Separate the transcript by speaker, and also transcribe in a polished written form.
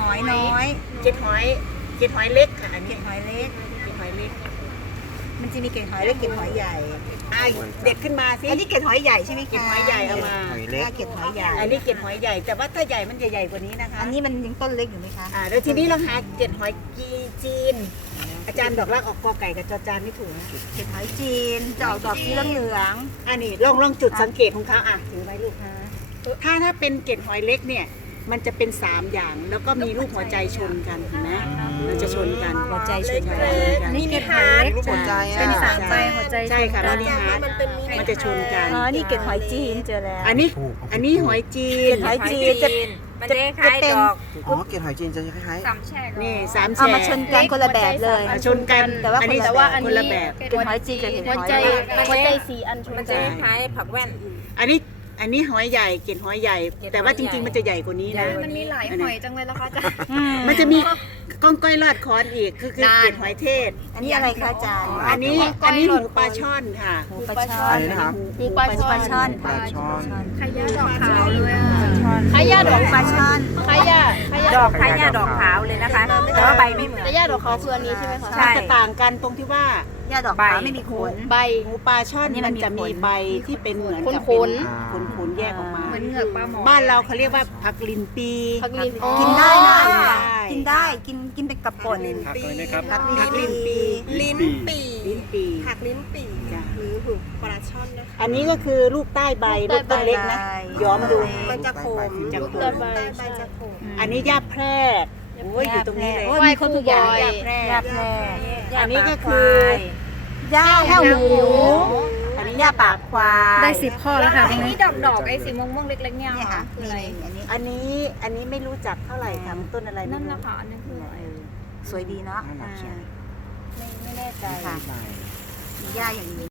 Speaker 1: อยน้อย
Speaker 2: เกล็ดหอยเล็กค่ะอัน
Speaker 1: เก
Speaker 2: นี้
Speaker 1: ล็ดหอยเล็ก
Speaker 2: เกล็ดหอยเล็ก
Speaker 1: มันจะมีเกล็ดหอยเล็กเกล็ดหอยใหญ่
Speaker 2: เด็ดขึ้นมาสิ
Speaker 1: อันนี้เกล็ดหอยใหญ่ใช่ไหมคะ
Speaker 2: เกล็ดหอยใหญ่เอามา
Speaker 3: หอยเล็ก
Speaker 1: เกล็ดหอยใหญ่
Speaker 2: อันนี้เกล็ดหอยใหญ่แต่ว่าถ้าใหญ่มันจะใหญ่กว่านี้นะคะ
Speaker 1: อันนี้มันยังต้นเล็กอยู่ไหมคะ
Speaker 2: แล้วทีนี้เราหาเกล็ดหอยจีนอาจารย์ดอกรักออกกอไก่กับจอจานไม่ถูกนะ
Speaker 1: เกล็ดหอยจีนจะออกดอกสีเหลือง
Speaker 2: อันนี้ลองจุดสังเกตของเขาถือไว้ลูกถ้าเป็นเกล็ดหอยเล็กเนี่ยมันจะเป็น3อย่างแล้วก็มีรูปหัวใจชนกันเห็นไหมมันจะชนกัน
Speaker 1: หัวใจชนกัน
Speaker 2: นี่
Speaker 1: เกล็ดหอยเล็ก
Speaker 3: รูปหัวใจอ่ะ
Speaker 1: เป็น3ใบหัวใจ
Speaker 2: ใช่ค่ะมินิฮาร์ทมันจะชนกัน
Speaker 1: อ๋อนี่เกล็ดหอยจีนเจอแล้ว
Speaker 2: อันนี้หอยจีน
Speaker 1: หอยจีนจะ
Speaker 4: มันจะคล้ายดอก
Speaker 3: อ๋อเกล็ดหอยจีนจะคล้าย
Speaker 4: สามแฉก
Speaker 2: นี่3
Speaker 1: เอา
Speaker 2: แฉ
Speaker 1: มาชนกันคนละแบบเลย
Speaker 2: ชนกัน
Speaker 1: แต่ว่า
Speaker 2: อันนี้
Speaker 1: คนละแบบ
Speaker 2: คนละแบบ
Speaker 1: เกล็ดหอยจีนกับเกล็ดหอยเล็ก
Speaker 4: หัวใจสีอันมันจะคล้ายผักแว่น
Speaker 2: อันนี้หอยใหญ่เกล็ดหอยใหญ่ แต่ว่าจริงๆมันจะใหญ่กว่านี้นะ
Speaker 4: มันมีหลายหอยจังเลยละคะอาจารย์
Speaker 2: มันจะมีก้องก้อยลาดคอนอีกคือเกล็ดหอยเทศ
Speaker 1: อันนี้อะไรคะอาจารย์
Speaker 2: อันนี้หูปลาช่อนค่ะ
Speaker 1: หูปลาช่
Speaker 3: ๆ
Speaker 1: อ
Speaker 3: อะ
Speaker 1: น
Speaker 3: ไรนะครับ
Speaker 1: หูปลาช่อน
Speaker 3: ปลาช่อน
Speaker 4: ขายาดอกขาวเลยอ่ะ
Speaker 1: ขายาดอกปลาช่อน
Speaker 4: ขายาดอกขายาดอกขาวเลยนะคะ แต่ว่าใบไม่เหมือน
Speaker 5: แต่ย่าดอกเขาคืออันนี้ใช่ไหมคะ
Speaker 1: ใช่
Speaker 2: มันจะต่างกันตรงที่ว่า
Speaker 1: ยาดอกขาวไม่มีขน
Speaker 5: ใบ
Speaker 2: หูปลาช่อน
Speaker 1: อันนี้มั
Speaker 2: มัน
Speaker 1: นมี
Speaker 2: จะมี
Speaker 1: ขน
Speaker 2: ใบที่เป็นเหมือนกับ
Speaker 5: ขน
Speaker 2: เป็นขนแยกออกมา
Speaker 4: เหมือนเหงือกปลาหมอ
Speaker 2: บ้านเราเขาเรียกว่าผักลินปี
Speaker 5: ผักลิน
Speaker 1: กินได้นะ
Speaker 2: กิ
Speaker 1: กิ
Speaker 2: น
Speaker 1: น
Speaker 2: ได้
Speaker 1: ได้กินเป็นกับป่น
Speaker 3: ผักเลยนะครับ
Speaker 1: ผัก
Speaker 2: ผักลินปี
Speaker 4: ลิ้นปี
Speaker 2: ลิ้นปี
Speaker 4: ผักลิ้นปี
Speaker 2: จ้ะ
Speaker 4: หรือหูปลาช่อนนะคะ
Speaker 2: อันนี้ก็คือลูกใต้ใบลูกต้นเล็กนะย้อมดู
Speaker 4: มันจะขม
Speaker 2: จะขม
Speaker 4: ใต้ใบจะขม
Speaker 2: อันนี้ย่าแพรกโอ้ยอยู่ตรงนี้เลย
Speaker 1: โอ้ยมีครบทุกอย่าง
Speaker 5: ไหว้
Speaker 1: ยา
Speaker 5: ครูบอย
Speaker 1: แพร่ยาแพร่
Speaker 2: อันนี้ก็คือ
Speaker 1: ย่าแห้วหมูอันนี้ย่าปากควาย
Speaker 5: ได้10 ข้อแล้วค่ะ
Speaker 4: ไอ้นี่ดอกไอ้สีม่วงๆเล็กๆเนี่ย
Speaker 1: เนี่ยค่ะ
Speaker 4: คือ
Speaker 1: นี่
Speaker 4: อะไร
Speaker 1: อันนี้
Speaker 2: อันนี้ไม่รู้จักเท่าไหร่ค่ะมันต้นอะไรไม่
Speaker 4: นั่น
Speaker 2: รู้
Speaker 4: แหละค่ะอันนี้คืออะไร
Speaker 1: สวยดีเนาะ
Speaker 3: น่ารักจัง
Speaker 2: ไม่แน่ใจ
Speaker 1: ค่ะมีย่าอย่างนี้